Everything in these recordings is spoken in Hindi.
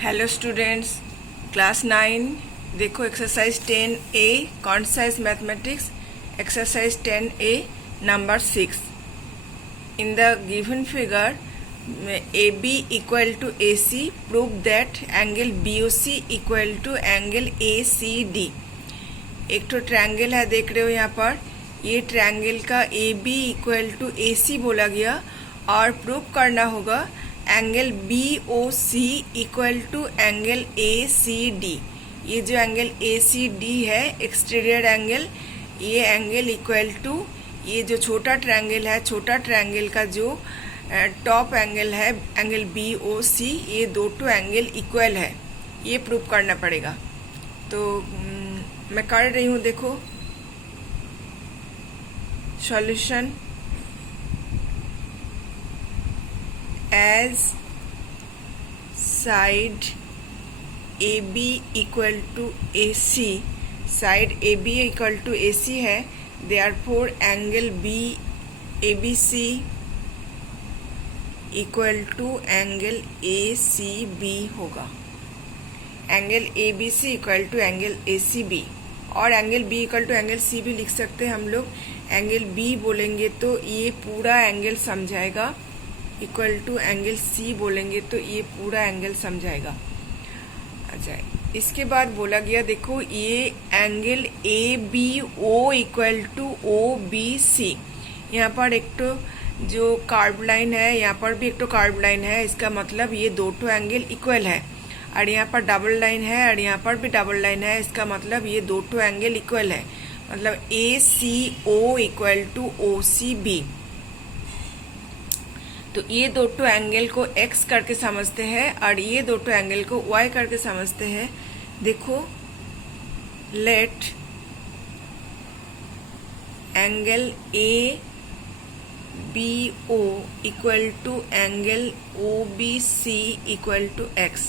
हेलो स्टूडेंट्स, क्लास 9 देखो exercise 10A quantize mathematics exercise 10A number 6। In the given figure AB equal to AC prove that angle BOC equal to angle ACD। एक तो ट्रायंगल है, देख रहे हो यहाँ पर, ये ट्रायंगल का AB इक्वल टू AC बोला गया और प्रूव करना होगा angle BOC equal to angle ACD। ये जो एंगल ACD है एक्सटीरियर एंगल, ये एंगल इक्वल टू ये जो छोटा ट्रायंगल है, छोटा ट्रायंगल का जो टॉप एंगल है एंगल BOC, ये दो एंगल इक्वल है, ये प्रूव करना पड़ेगा। तो मैं कर रही हूँ, देखो solution. as side AB equal to AC, side AB equal to AC है, therefore angle ABC equal to angle ACB होगा। Angle ABC equal to angle ACB, और angle B equal to angle C भी लिख सकते हैं हम लोग। एंगल B बोलेंगे तो ये पूरा एंगल समझाएगा, इक्वल टू एंगल C बोलेंगे तो ये पूरा एंगल समझाएगा। अच्छा, इसके बाद बोला गया, देखो ये angle ABO equal to OBC। यहाँ पर एक तो जो कार्व लाइन है, यहाँ पर भी एक तो कार्व लाइन है, इसका मतलब ये दो एंगल इक्वल है। और यहाँ पर डबल लाइन है और यहाँ पर भी डबल लाइन है, इसका मतलब ये दो एंगल इक्वल है, मतलब ACO इक्वल टू OCB। तो ये दो एंगल को x करके समझते हैं और ये दो एंगल को y करके समझते हैं। देखो, let angle ABO equal to angle OBC equal to x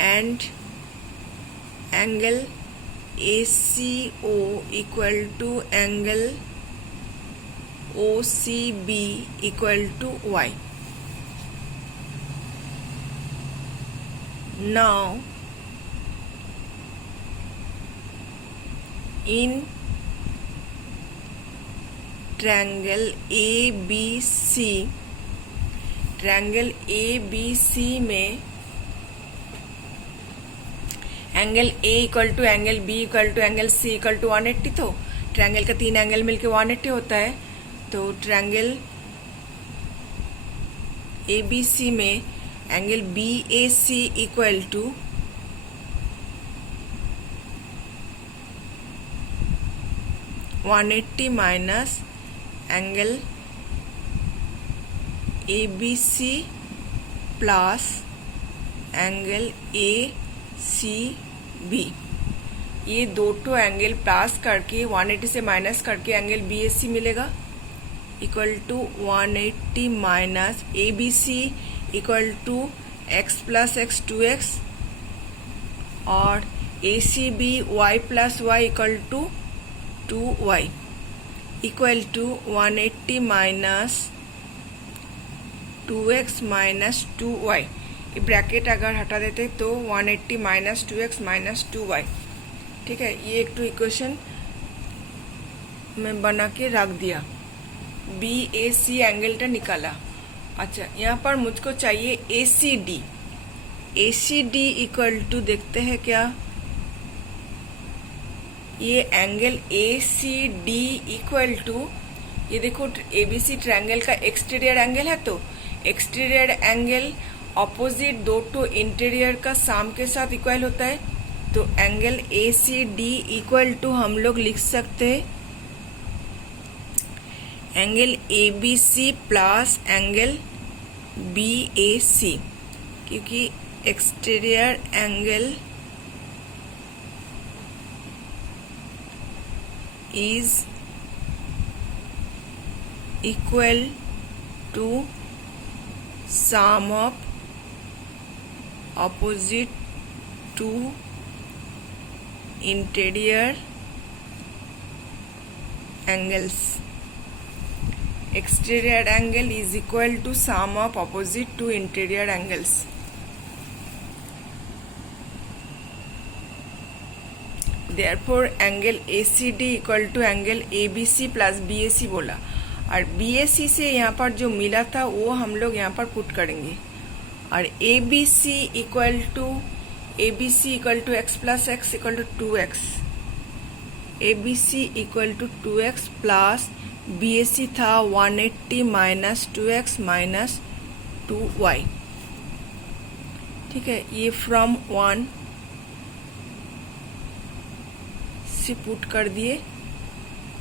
and angle ACO equal to angle OCB equal to y. Now, in triangle ABC, triangle ABC में angle A equal to angle B equal to angle C equal to 180, तो ट्रायंगल का तीन एंगल मिलके 180 होता है। तो ट्रायंगल ABC में angle BAC equal to 180 minus angle ABC plus angle ACB। ये दो एंगल प्लस करके 180 से माइनस करके एंगल BAC मिलेगा, equal to 180 minus ABC equal to x plus x 2x और ACB y plus y equal to 2y equal to 180 minus 2x minus 2y। ये ब्रैकेट अगर हटा देते तो 180 माइनस 2x माइनस 2y। ठीक है, ये एक तो इक्वेशन मैं बना के रख दिया। BAC एंगलটা निकाला। अच्छा, यहाँ पर मुझको चाहिए ACD। ACD इक्वल टू देखते हैं क्या, ये एंगल ACD इक्वल टू, ये देखो ABC ट्रायंगल का एक्सटीरियर एंगल है, तो एक्सटीरियर एंगल ऑपोजिट दो इंटीरियर का सम के साथ इक्वल होता है। तो एंगल ACD इक्वल टू हम लोग लिख सकते हैं angle ABC plus angle BAC, क्योंकि exterior angle is equal to sum of opposite to interior angles. exterior angle is equal to sum of opposite two interior angles। Therefore angle ACD equal to angle ABC plus BAC बोला, और BAC से यहाँ पर जो मिला था वो हम लोग यहाँ पर पुट करेंगे, और ABC equal to x plus x equal to 2x, ABC equal to 2x plus BAC था 180 माइनस 2x माइनस 2y। ठीक है, ये फ्रॉम 1 से पुट कर दिए,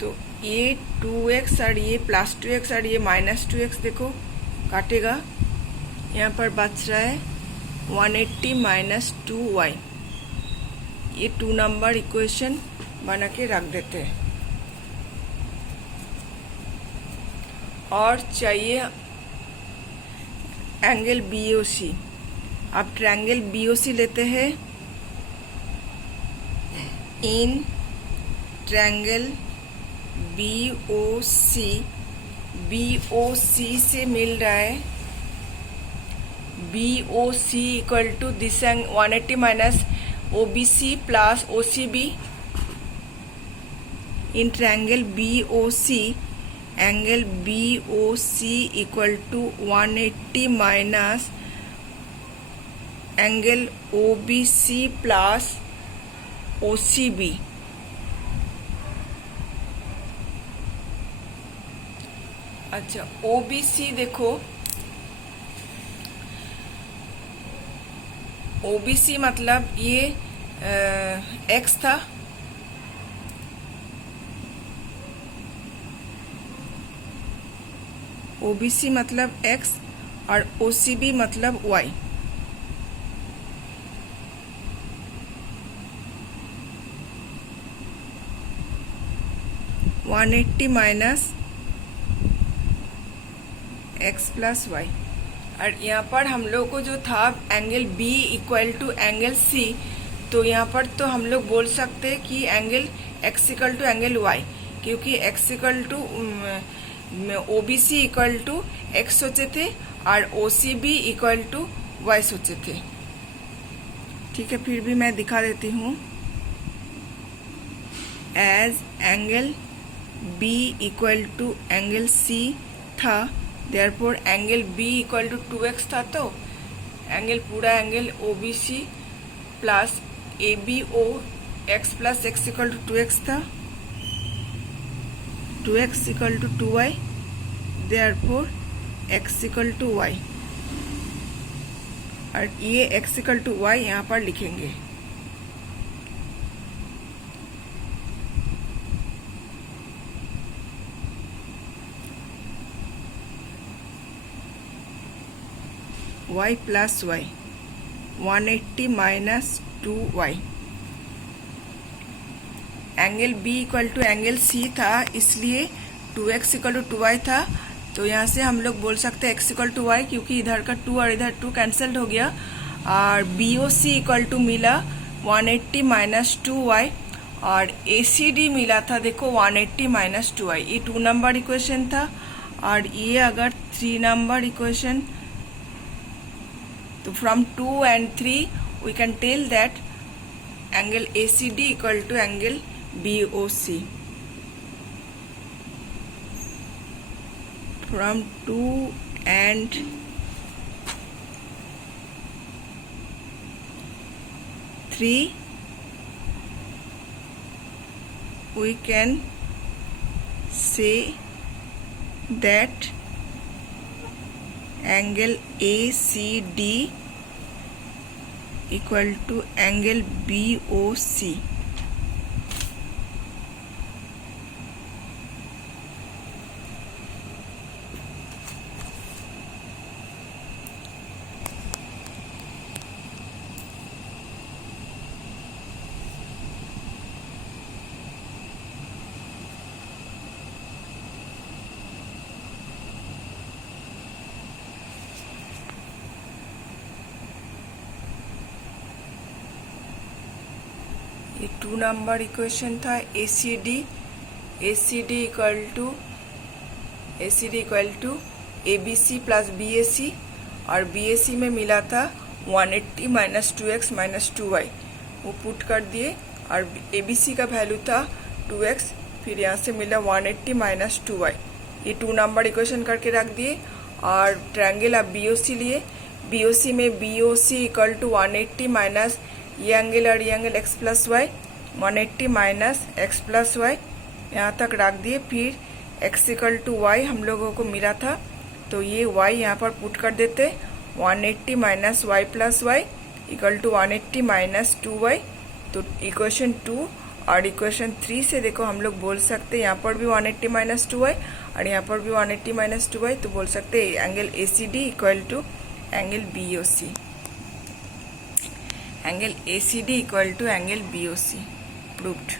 तो ये 2x और ये प्लस 2x और ये माइनस 2x देखो काटेगा, यहाँ पर बच रहा है 180 माइनस 2y। ये 2 नंबर इक्वेशन बना के रख देते हैं। और चाहिए एंगल BOC। अब ट्रायंगल BOC लेते हैं। इन ट्रायंगल BOC से मिल रहा है BOC equal to this 180 minus OBC plus OCB। In triangle BOC, angle BOC equal to 180 minus angle OBC plus OCB। अच्छा, OBC देखो, OBC मतलब ये x था, OBC मतलब x और OCB मतलब y। One 180 minus x plus Y. और यहाँ पर हम लोग को जो था angle B equal to angle C, तो यहाँ पर तो हम लोग बोल सकते हैं कि angle x equal to angle y, क्योंकि x equal to OBC equal to x सोचे थे और OCB इक्वल टू y सोचे थे। ठीक है, फिर भी मैं दिखा देती हूँ। As angle B equal to angle C था, therefore angle B equal to 2x था, तो एंगल पूरा angle OBC plus ABO x plus x equal to 2x था, 2x equal to 2y, therefore x equal to y। और ये x इक्वल टू y यहाँ पर लिखेंगे। y plus y, 180 minus 2y। Angle B equal to angle C था, इसलिए 2x इक्वल टू 2y था, तो यहाँ से हम लोग बोल सकते हैं x इक्वल टू y, क्योंकि इधर का 2 और इधर 2 कैंसिल्ड हो गया। और BOC इक्वल टू मिला 180 माइनस 2y, और ACD मिला था देखो 180 माइनस 2y। ये 2 नंबर इक्वेशन था, और ये अगर 3 नंबर इक्वेशन, तो from 2 and 3 we can tell that angle ACD equal to angle BOC. From 2 and 3 we can say that angle ACD equal to angle BOC. ये 2 नंबर इक्वेशन था। ACD equal to ABC plus BAC, और BAC में मिला था 180 माइनस 2x माइनस 2y, वो पुट कर दिए और ABC का वैल्यू था 2x, फिर यहाँ से मिला 180 माइनस 2y। ये 2 नंबर इक्वेशन करके रख दिए। और ट्रायंगल आप BOC लिए, BOC में BOC इक्वल टू 180 माइनस ये एंगल और ये angle x plus Y, 180 minus X plus Y यहाँ तक रख दिए। फिर x इक्वल टू वाई हम लोगों को मिला था, तो ये y यहाँ पर पुट कर देते, 180 minus Y plus Y equal to 180 minus 2y। तो इक्वेशन 2 और इक्वेशन 3 से देखो हम लोग बोल सकते यहाँ पर भी 180 माइनस 2y और यहाँ पर भी 180 माइनस 2y, तो बोल सकते angle ACD equal to angle BOC, angle ACD equal to angle BOC proved.